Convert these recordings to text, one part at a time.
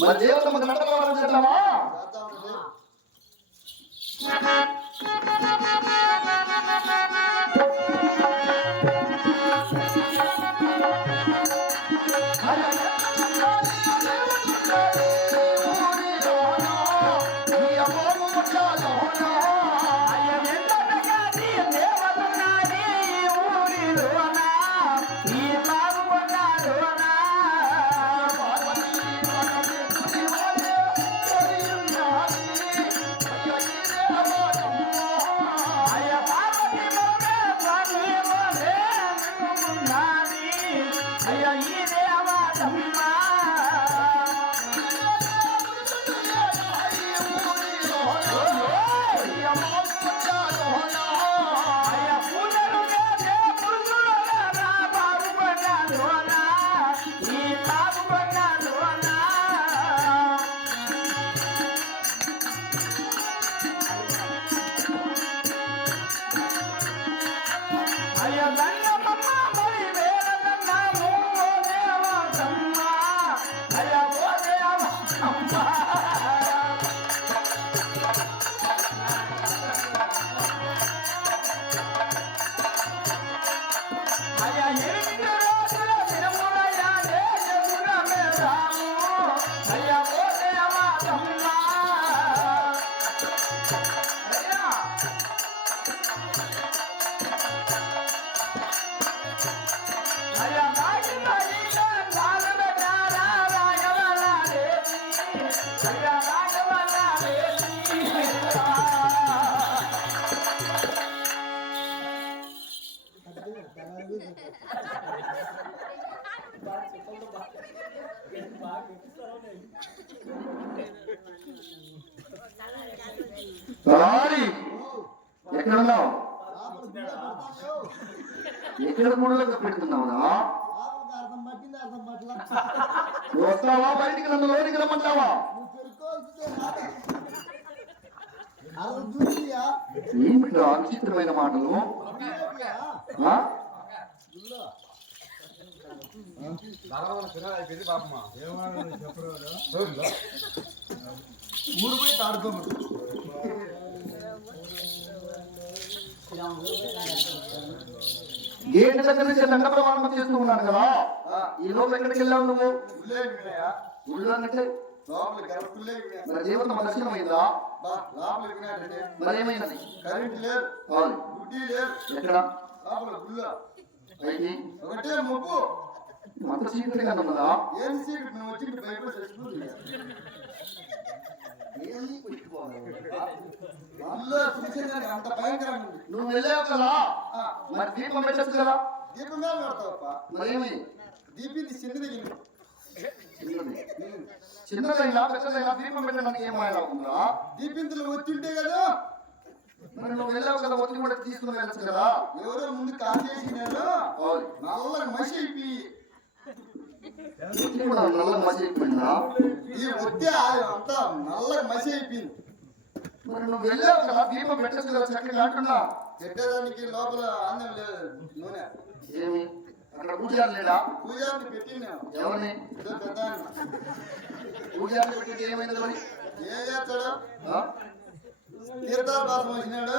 మరి దేవతమ్మకి నడకవారం చేద్దామా? సారీ ఎక్కడున్నావు ఎక్కడ ముళ్ళగా పెడుతున్నావురా వస్తావా? బయటికి నన్ను లోనికి రమ్మంటావా? ఏమిట్రా విచిత్రమైన మాటలు? ఊరు పోయి తాడుకోము ఏంటి దగ్గర నుంచి లంక ప్రమాణం చేస్తూ ఉన్నాను కదా. ఈ లోపు ఎక్కడికి వెళ్ళావు నువ్వు? ఊళ్ళో అంటే? మరి జీవితం దర్శనం అయిందా? మరేమైంది ఎక్కడ? ఒకటే ముప్పు. అంత చీకటిగా ఉన్నదా ఏం సీక్రెట్ నువ్వు వచ్చి చూసేదానికి అంత భయంకరంగా ఉంది నువ్వు వెళ్ళావు కదా? మరి దీపం పెట్టచ్చు కదా? దీపం మీద పెడతావప్ప మరి ఏమి దీపింది చిన్నది చిన్నదైనా పెద్దదైనా దీపం పెట్టడానికి ఏం మాయలా ఉందా? దీపింతులు వచ్చింటే కదా. మరి నువ్వు వెళ్ళావు కదా ఒత్తి కూడా తీసుకుని వెళ్ళచ్చు కదా? ఎవరో ముందు కాల్ చేసినారు అవును. నల్ల మసి అయిపోయి ఒత్తి కూడా నల్ల మసి అయిపోయిందా ఈ ఒత్తి అంతా నల్ల మసి అయిపోయింది మరి నువ్వు వెళ్ళావు కదా దీపం పెట్టచ్చు కదా చక్కగా అంటున్నా పెట్టేదానికి లోపల అందం లేదు నూనె ఏమి అక్కడ పూజారి లేడా పూజారిని పెట్టినావు ఎవరిని ఏదో పెద్ద పెట్టి ఏమైంది మరి ఏం చేస్తాడు ఆ? కోసం వచ్చినాడు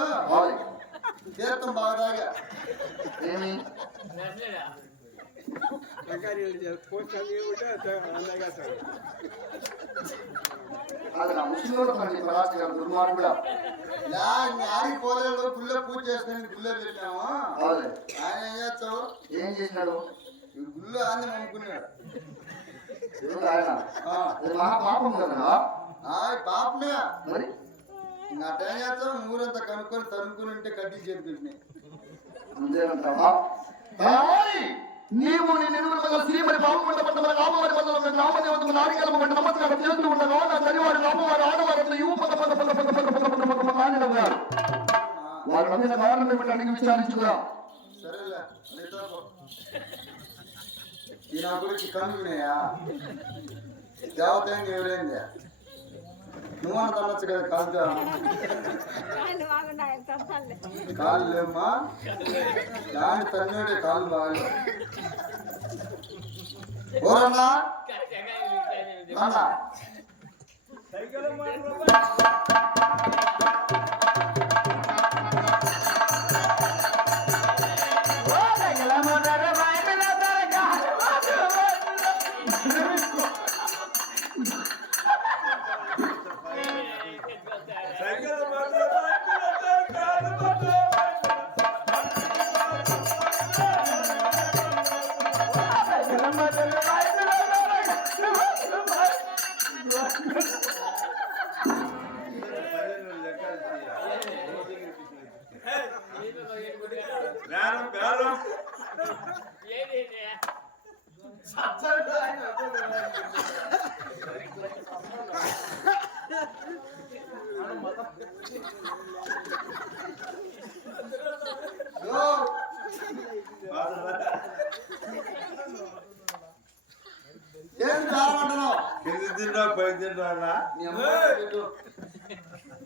తీర్థం బాగా తాగా ఏమి ಅದನ್ನ ಮುಸ್ಲಿಮರು ಮನೆ ಪ್ರವಾಸಿಗ ದುರ್ಮಾರ್ಗುಳ యాడికి పోలేదు పుల్ల పూజ చేస్తాను గుళ్ళో పెట్టాము ఆయన ఏం చేస్తావు ఏం చేసినాడు? గుళ్ళో ఆయన. నమ్ముకున్నాడు పాపం కదా పాపమే. మరి? నా టైం చేస్తావు ఊరంతా కనుక్కొని తరుముకుని ఉంటే కట్టి చేతి పెట్టినాయి అంతేనంటావా ఏయ్! నీవు నీ నిరుమల శ్రీమరి బాగుపడ్డ పట్టణ రామవారి పట్టణ గ్రామదేవతకు నారికలము వంటి నమస్కారం చేస్తూ ఉండగా నా చదివారి రామవారి ఆడవారి అతను ఇవ్వు పద పద పద పద పద పద పద పద పద నానిన గారు వారు నమ్మిన కారణం ఏమిటి అడిగి విచారించుకురా సరేలే నీతో పో. ఈ నా గురించి కనుక్కున్నాయా దేవత ఏం ఎవరైంది నువ్వన్న తల్లొచ్చు కదా కాలు కాళ్ళు లేమ్మా దాని తన్నుడే కాళ్ళు బాగాలి ఓరన్నా అన్నా నీ అమ్మ పెట్టు.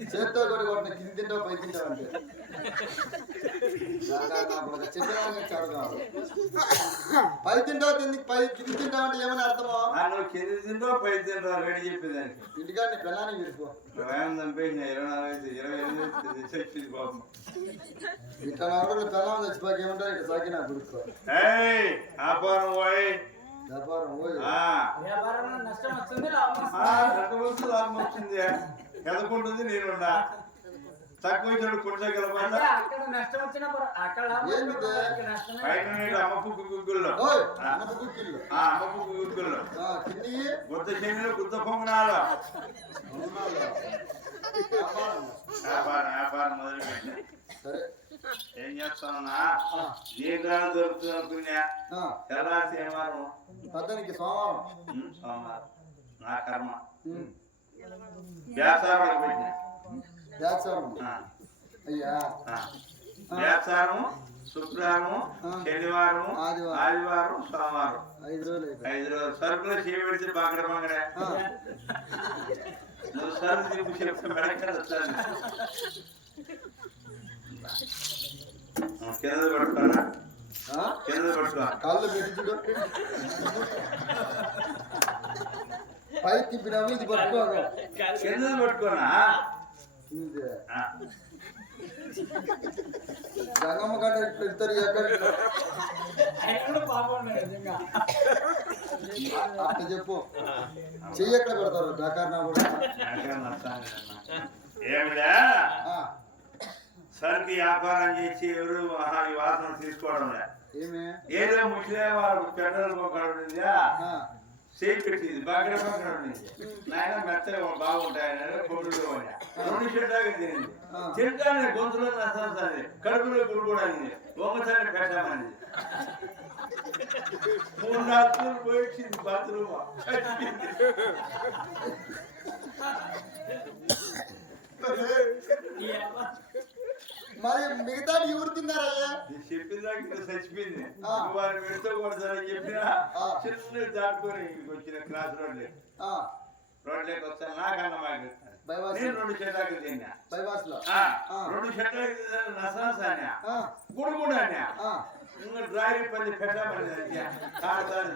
చేత్తో కొడి కొట్టిన కింది తింటావు పై తింటావు అంటే. చదువు పై తింటావు తింది పై కింది తింటావు అంటే ఏమని అర్థమా? నువ్వు కింది తింటా పై తింటా రెడీ చెప్పేదానికి. ఇంటికాడ నీ పిల్లాన్ని విడిపో నువ్వేం చంపేసిన ఇరవై నాలుగు ఇరవై ఎనిమిది చచ్చింది పాపం ఇట్లా నలుగురు పిల్లలు చచ్చిపోక ఏముంటారు ఇట్లా సాకి నాకు గుర్తుకో ఏయ్ ఆపారం పోయి లాభం వచ్చింది. ఎదకుంటుంది నేనున్నా తక్కువ చెడు కుండగలమాట అక్కడ నష్టం వచ్చినప్పుడు అక్కడ లాభం ఏంటి? వచ్చినప్పుడు ఇక్కడ నష్టమే. బయట నీడు అమ్మపు గుగ్గుల్లో. ఓయ్ అన్నపు కుక్కిళ్ళు ఆ అమ్మపు గుగ్గుల్లో. ఆ, కింది. గుద్ద చెమీలు గుద్ద పొంగనాలు. అవునాలో. వ్యాపారం. వ్యాపారం వ్యాపారం మొదలు పెట్టిన సరే. ఏం చేస్తామన్నా నీకు రాదు దొరుకుతుంది అనుకున్నా. తెల్లా శనివారం? పద్దనికి సోమవారం. సోమవారం. నా కర్మ. వ్యాసారం పెట్టిన. అయ్యా. వ్యాసారం శుక్రవారం శనివారం ఆదివారం. సోమవారం. ఐదు రోజులు సరుకులు చేపెడితే బంగడ బంగడ. నువ్వు సరుకు తిప్పు చెప్తే మెడక్కడ వస్తాను. కింద పట్టుకోనా ఆ? కింద పట్టుకో కాళ్ళు పెట్టి పై తిప్పినాము ఇది పట్టుకోను కింద పట్టుకోనా గంగమ్మ గడ్డ ఎక్కడ పాపం అట్లా చెప్పు చెయ్యి ఎక్కడ పెడతారు డకార్నా కూడా ఏమిడా సరుకు వ్యాపారం చేసి ఎవరు ఈ వాసన తీసుకోవడం ఏదో ముసలే వాడు పెట్రోల్ సేఫ్ పెట్టింది బాగా పక్కన నాయన మెత్తగా బాగుంటాయని కొడుకు రెండు చెట్టాగా తినింది. తింటానే గొంతులో నస్తాను కడుపులో గురుకోవడానికి ఒకసారి పెట్టామని మూడు రాత్రులు బాత్రూమ్. మరి మిగతా ఎవరు తిన్నారయ్యా? చెప్పిన దానికి చచ్చిపోయింది. వారు పెడితే కొడతారని చెప్పినా. చిన్న దాటుకొని వచ్చిన క్లాస్ రోడ్లే. రోడ్లేకి వస్తాను నాకన్నా నేను రెండు తిన్నా. నసాసానా గుడుగుడానా ఇంకా పని కాడతాను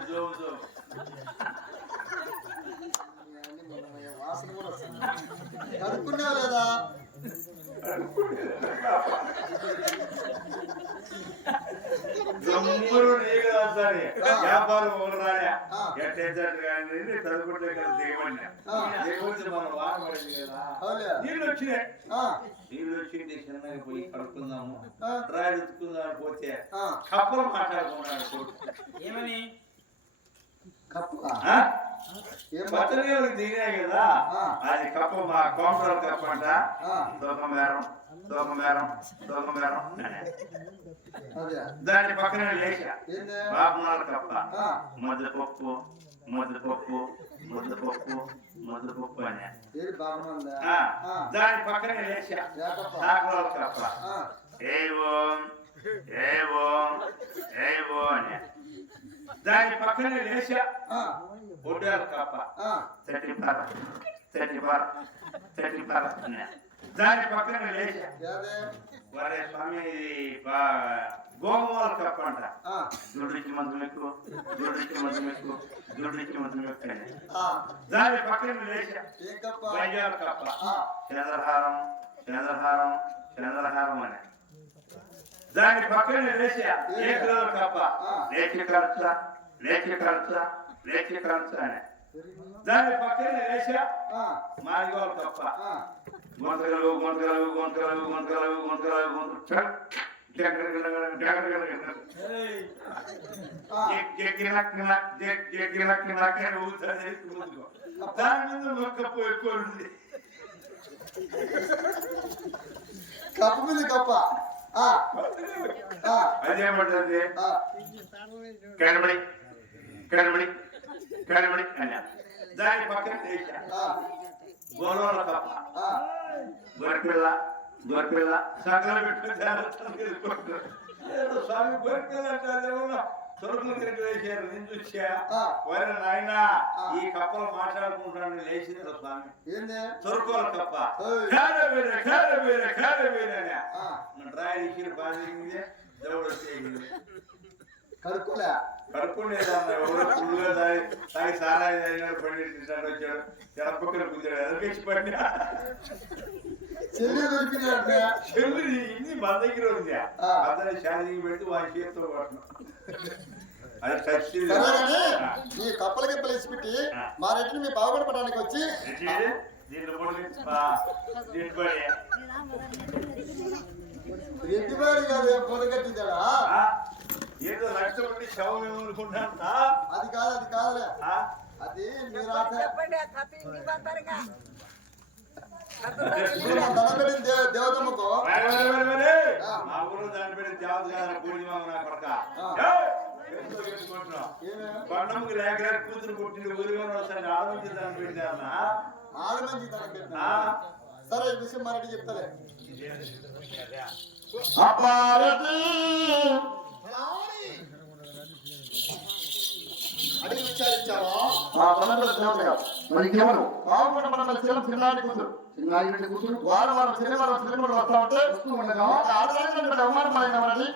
వాసన కూడా వస్తుంది. కడుక్కున్నావు లేదా గమ్మురు నీకు వస్తాను వ్యాపారం ఒకరు రాలే ఆ. ఎట్టేసాడు కానీ చదువుకుంటే కదా దిగమన్నా ఆ. దిగవచ్చు మనం వాడబడింది కదా. అవులే నీళ్ళు వచ్చినాయి. నీళ్ళు వచ్చింది చిన్నగా పోయి కడుక్కుందాము. ఎత్తుకుందాం పోతే కప్పలు మాట్లాడుకున్నాడు. ఏమని? పత్రికలు దిగినాయి కదా. అది కప్ప మా కౌంటర్ కప్ప అంట. తూకమేరం అని. అదే. దాని పక్కన లేచా. ఏంది? బాపనాల కప్ప. ముద్దపప్పు ముద్దపప్పు ముద్దపప్పు ముద్దపప్పు అని. దాని పక్కన ఏకప్ప తాకరాల కప్ప? ఏ ఓం ఏ ఓం ఏ ఓ అని. దాని పక్కన లేచా కప్ప దాని పక్కన లేచా వరే స్వామి గోమూల కప్ప అంట. దుడ్డిచ్చి మంత్రం ఎక్కువ దుడ్డిచ్చి మంత్రం ఎక్కువ దుడ్డిచ్చి అని. ఆ, దాని పక్కన లేచా కప్ప? చంద్రహారం చంద్రహారం చంద్రహారం అని. దాని పక్కన లేచా ఏకలో కప్ప లేచి కలచ లేచి కలచ లేచి కలచ అని. దాని పక్కన ఆ, గుంతగలు గుంతగలు గుంతగలు గుంతగలు గుంతగలు గుంతగలు ఏయ్, ఆ, దాని మీద మొక్క ఉంది. కప్ప మీద కప్ప. ఆ, ఆ, అదేమంటుంది? ఆ, కనబడి కనబడి కనబడి అన్నా. దాని పక్కన దేశ ఆ, గోలోల కప్ప ఆ, గొరపిల్ల గొరపిల్ల సకల పెట్టుకుంటారు ఏదో స్వామి గొరపిల్ల అంటారు తొలుపులు తిరిగి వేసారు నేను చూసా. వరే నాయన. ఈ కప్పలు మాట్లాడుకుంటాను లేచినారు స్వామి. తొరుకోల కప్ప. డ్రాయర్ ఇచ్చిన బాధింది దేవుడు వచ్చేసింది కడుక్కోలే. ఎవరో ఫుల్గా తాగి తాగి సారాయి తాగినాడు పండి తింటాడు వచ్చాడు. ఎడపక్కన కూర్చోడు ఎదరికేసి పండి చెల్లి దొరికినట్టే చెల్లి ఇన్ని మా దగ్గర ఉంది. అతని శారీకి పెడితే వాడి చేతితో పట్టను అది టచ్ సరే కానీ ఈ కప్పల గిప్పలు ఇచ్చి పెట్టి మా రెడ్డిని మీ బాగుపడపడానికి వచ్చి రెడ్డి బారి కాదు పొదగట్టిందాడా ఏదో లక్ష ఉండి శవం ఏమనుకుంటాను అది కాదు అది కాదులే. అది మీరు దేవతమ్మకు ఆ. లేక కూతురు పుట్టిన ఊరిగా వస్తాను ఆలోచించి దాన్ని పెట్టానా ఆడ మంచి దండపెట్టిన సరే విషయం మరటి చెప్తారే అడిగి విచారించావా మరి కేవలం బాగుపడ మన శీలం చిన్నాడి కూతురు. చిన్నాడి కూతురు. వారం వారం శనివారం శనివారం వస్తా ఉంటే వస్తూ ఉండగా ఆడదాని అవమానమైన వాడిని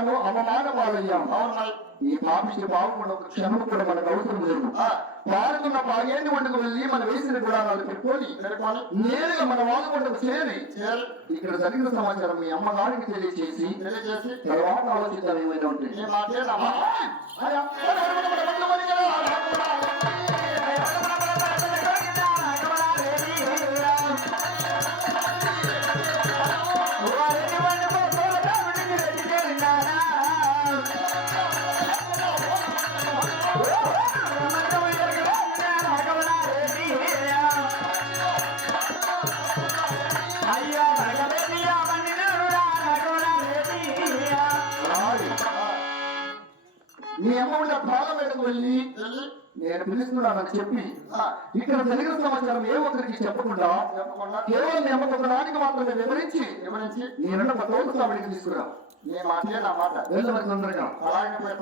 అమూల పాలయ్యాను అవమాన పాలయ్యాను అవునాయి ఈ పాపిష్టి బాగుపడ ఒక క్షణం కూడా మనకు అవసరం లేదు మారుతున్న బాగేంటి వండుకు వెళ్ళి మన వేసిన గుడారాలు పెట్టుకొని నేరుగా మన చేరి చేరి ఇక్కడ జరిగిన సమాచారం మీ అమ్మగారికి తెలియజేసి తెలియజేసి తర్వాత ఆలోచిద్దాం ఏమైనా ఉంటే నేను పిలుస్తున్నానని చెప్పి ఇక్కడ జరిగిన సమాచారం ఏ ఒక్కరికి చెప్పకుండా కేవలం నీ అమ్మకు ఒక నాటికి మాత్రమే వివరించి వివరించి నేను తోడు సావిడికి తీసుకురా నీ మాటే నా మాట తొందరగా అలాగే పోయి